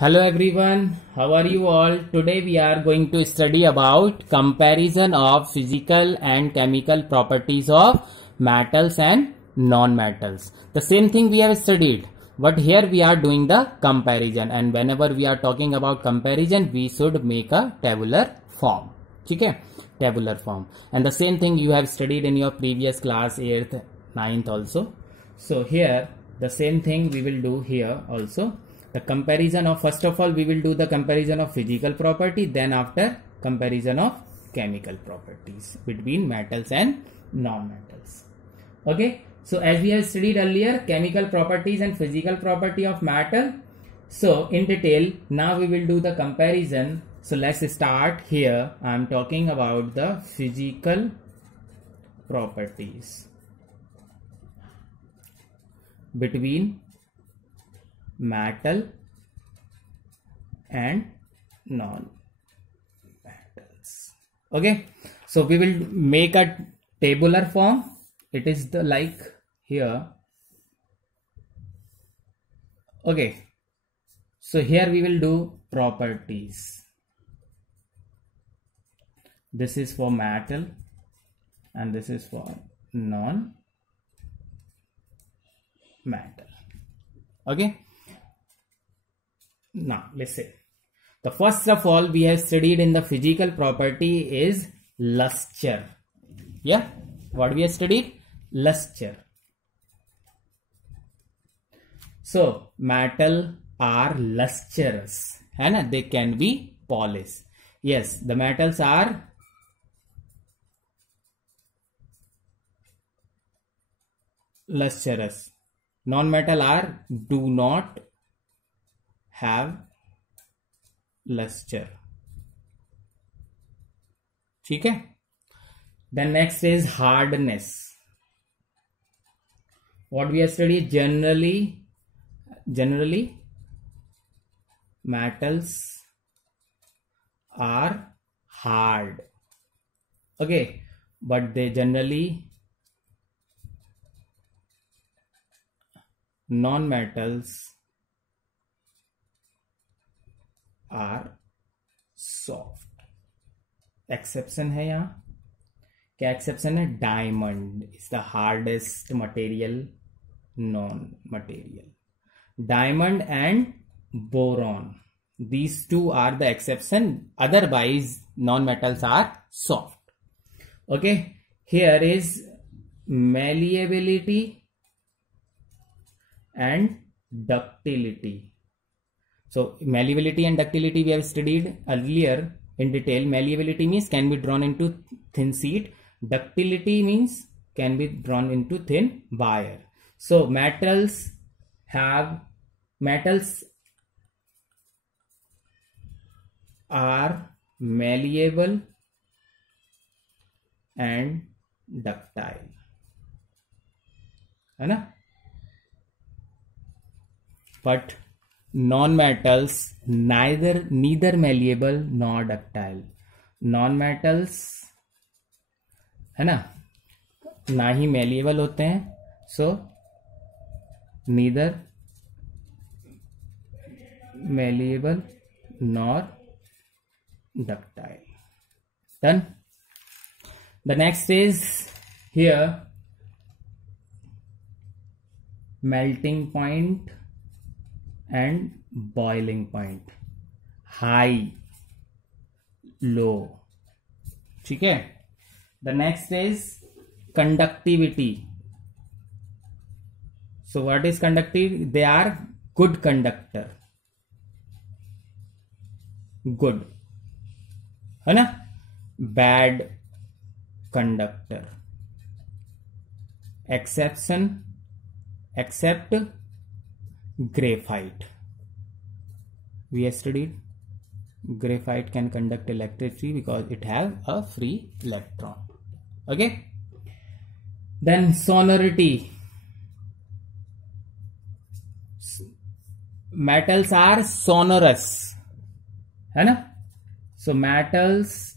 Hello everyone, how are you all? Today we are going to study about comparison of physical and chemical properties of metals and non-metals. The same thing we have studied, but here we are doing the comparison, and whenever we are talking about comparison, we should make a tabular form. Okay? Tabular form. And the same thing you have studied in your previous class 8th, 9th also. So here the same thing we will do here also. The comparison of, first of all we will do the comparison of physical property, then after comparison of chemical properties between metals and non-metals. Okay, so as we have studied earlier, chemical properties and physical property of metal. So in detail now we will do the comparison. So let's start here. I am talking about the physical properties between metal and non-metals. Okay, so we will make a tabular form. It is the like here. Okay, so here we will do properties. This is for metal and this is for non-metal. Okay, now let's say the first of all we have studied in the physical property is luster. Yeah, what we have studied? Luster. So metal are lustrous and they can be polished. Yes, the metals are lustrous. Non-metal are do not have luster. ठीक है? Then next is hardness. What we have studied, generally metals are hard. Okay, but they generally non-metals are soft. Exception है यहाँ, क्या exception है? Diamond is the hardest material non material. Diamond and boron, these two are the exception, otherwise non-metals are soft. Okay, here is malleability and ductility. So malleability and ductility we have studied earlier in detail. Malleability means can be drawn into thin sheet. Ductility means can be drawn into thin wire. So metals are malleable and ductile, है ना? But non-metals neither malleable nor ductile. Non-metals है ना, ना ही malleable होते हैं, so neither malleable nor ductile. Done. The next is here melting point and boiling point, high, low. ठीक है? The next is conductivity. So what is conductive? They are good conductor. Good, है ना? Bad conductor. Exception, except graphite. We have studied graphite can conduct electricity because it has a free electron. Okay, then sonority. Metals are sonorous, है ना? So metals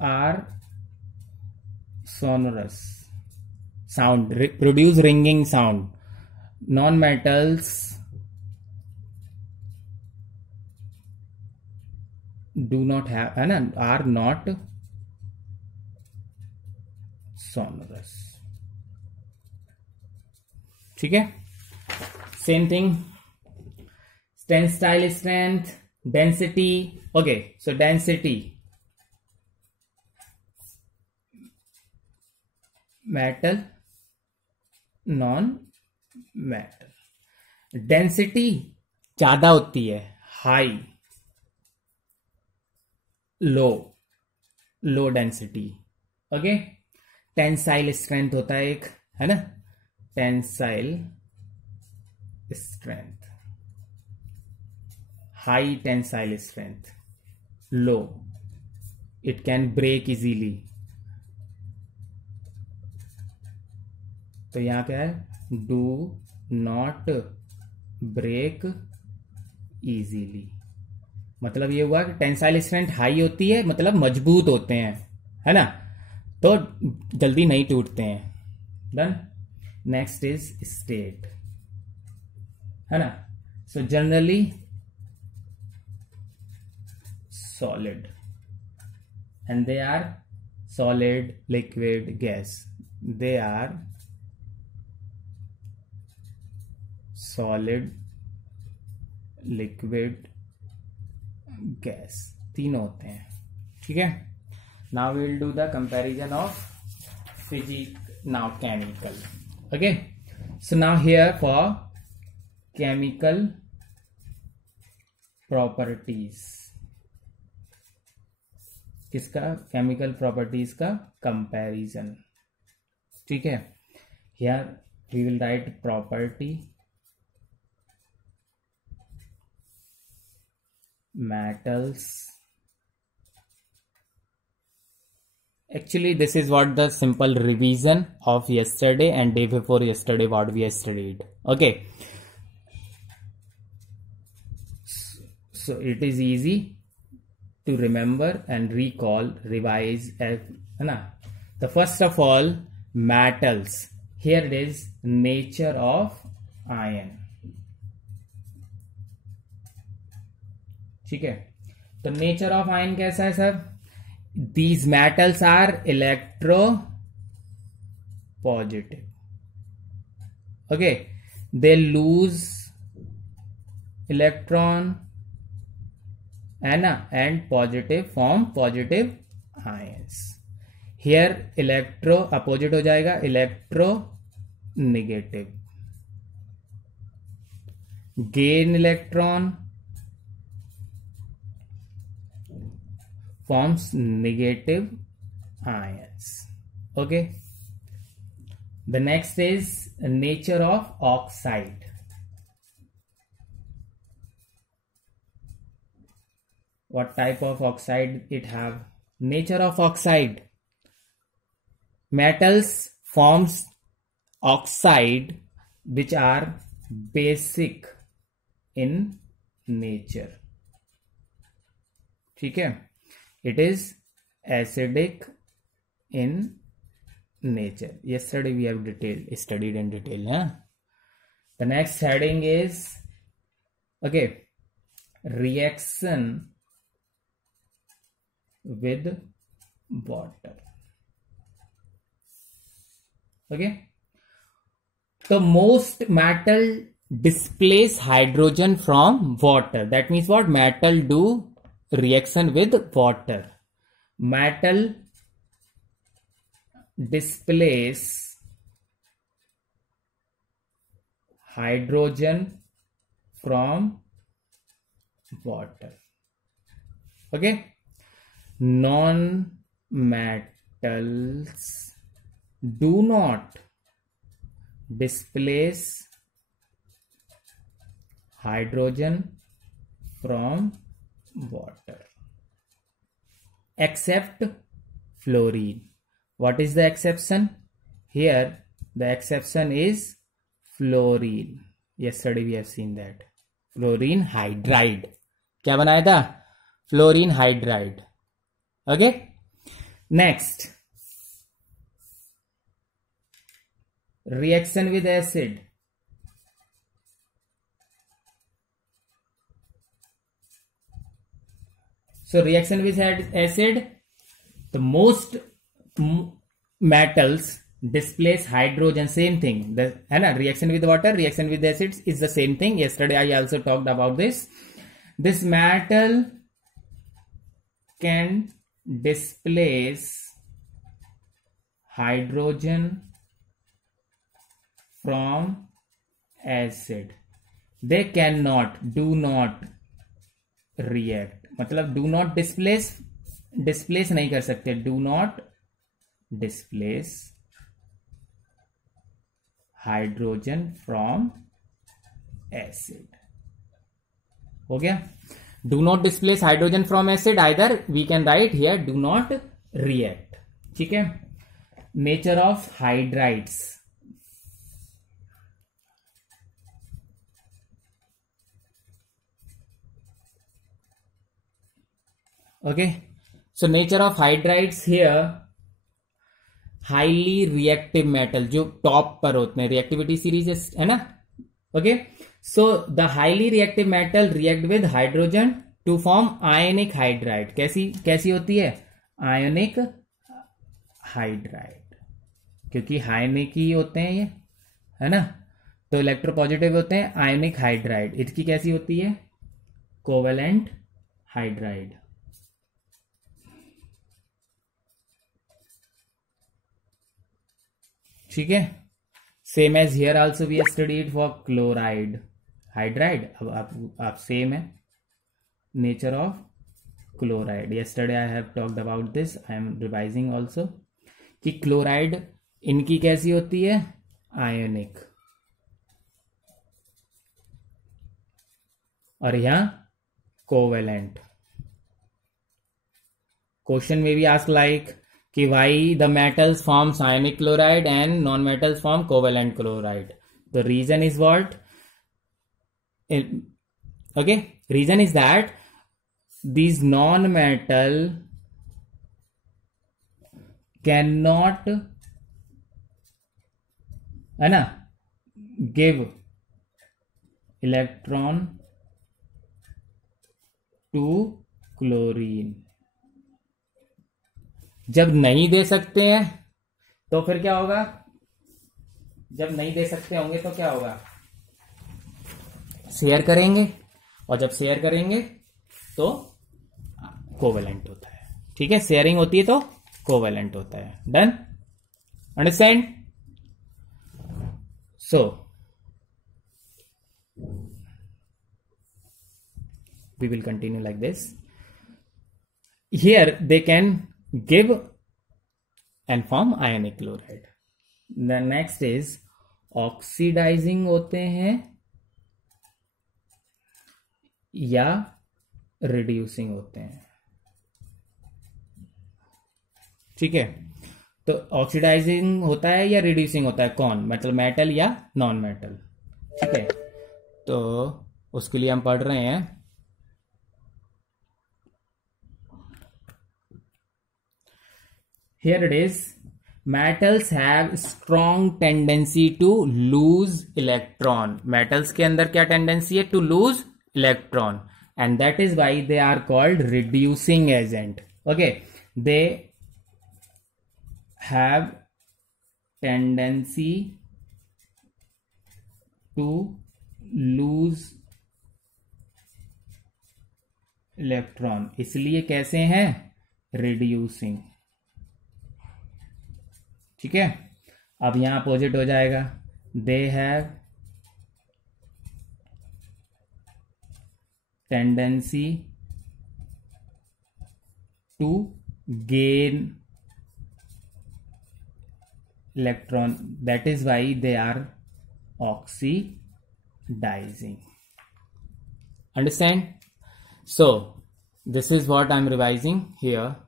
are sonorous, sound, produce ringing sound. Non-metals do not have, है ना, are not sonorous. ठीक है. Same thing, tensile strength, density. Okay, so density, metal, non metal. Density ज्यादा होती है, high, low, low density. Okay. Tensile strength होता है एक, है ना, tensile strength, high tensile strength, low, it can break easily. तो यहां क्या है, डू नॉट ब्रेक इजीली. मतलब ये हुआ कि टेंसाइल स्ट्रेंथ हाई होती है, मतलब मजबूत होते हैं, है ना, तो जल्दी नहीं टूटते हैं. डन. नेक्स्ट इज स्टेट, है ना. So generally solid, and they are solid, liquid, gas. They are solid, liquid, gas, तीनों होते हैं. ठीक है. Now we will do the comparison of physic, now chemical. Okay. So now here for chemical properties, किसका, chemical properties का comparison. ठीक है. Here we will write property, metals. Actually this is what the simple revision of yesterday and day before yesterday what we have studied. Okay, so it is easy to remember and recall, revise, है ना. The first of all, metals. Here it is nature of iron. ठीक है. तो nature of ion कैसा है sir, these metals are electro positive. Okay, they lose electron, है ना, and positive form positive ions. Here electro opposite हो जाएगा, electro negative. Gain electron forms negative ions. Okay. The next is nature of oxide. What type of oxide it have? Nature of oxide. Metals forms oxide which are basic in nature. ठीक है. It is acidic in nature. Yesterday we have studied in detail. Huh? The next heading is, okay, reaction with water. Okay. So most metal displace hydrogen from water. That means what? Metal do reaction with water. Metal displace hydrogen from water. Okay. Non-metals do not displace hydrogen from water except fluorine. What is the exception? Here the exception is fluorine. Yesterday we have seen that. Fluorine hydride. क्या बनाया था? Fluorine hydride. Okay. Next, reaction with acid. So reaction with acid, the most metals displace hydrogen. Same thing. है ना, reaction with water, reaction with acids is the same thing. Yesterday I also talked about this. This metal can displace hydrogen from acid. They cannot, do not react. मतलब do not displace नहीं कर सकते. Do not displace hydrogen from acid. हो गया. Do not displace hydrogen from acid. Either we can write here do not react. ठीक है. Nature of hydrides. Okay, so nature of hydrides here, highly reactive metal, जो top पर होते हैं, reactivity series है ना. Okay, so the highly reactive metal react with hydrogen to form ionic hydride. कैसी होती है? Ionic hydride, क्योंकि ionic ही होते हैं ये, है ना. तो इलेक्ट्रोपॉजिटिव होते हैं. ionic hydride इसकी कैसी होती है? Covalent hydride. ठीक है. Same as here also we studied for chloride hydride. अब आप सेम है. Nature of chloride, yesterday I have talked about this. I am revising also कि क्लोराइड इनकी कैसी होती है? आयोनिक. और यहां कोवेलेंट. क्वेश्चन में भी आस्क लाइक कि why the metals forms ionic chloride and non-metals form covalent chloride. The reason is what? Okay, reason is that these non-metal cannot, है ना, give electron to chlorine. जब नहीं दे सकते हैं तो फिर क्या होगा? जब नहीं दे सकते होंगे तो क्या होगा? शेयर करेंगे, और जब शेयर करेंगे तो कोवेलेंट होता है. ठीक है, शेयरिंग होती है तो कोवेलेंट होता है. Done, understand? So we will continue like this. Here they can give and form ionic chloride. The next is oxidizing होते हैं या reducing होते हैं. ठीक है, तो ऑक्सीडाइजिंग होता है या रिड्यूसिंग होता है? कौन? मतलब मेटल या नॉन मेटल. ठीक है, तो उसके लिए हम पढ़ रहे हैं. Here it is. Metals have strong tendency to lose electron. Metals के अंदर क्या tendency है? To lose electron, and that is why they are called reducing agent. Okay, they have tendency to lose electron. इसलिए कैसे हैं? Reducing. ठीक है. अब यहां अपोजिट हो जाएगा. They have tendency to gain electron. That is why they are oxidising. Understand? So this is what I am revising here.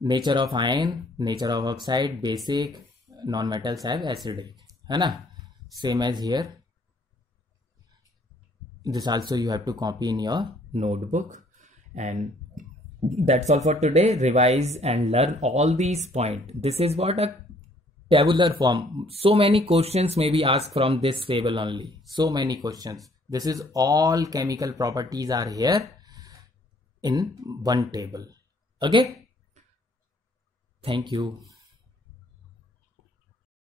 Nature of ion, nature of oxide, basic, non metals have acidic, है ना. Same as here. This also you have to copy in your notebook. And that's all for today. Revise and learn all these points. This is what a tabular form. So many questions may be asked from this table only. So many questions. This is all chemical properties are here. in one table. Okay, thank you.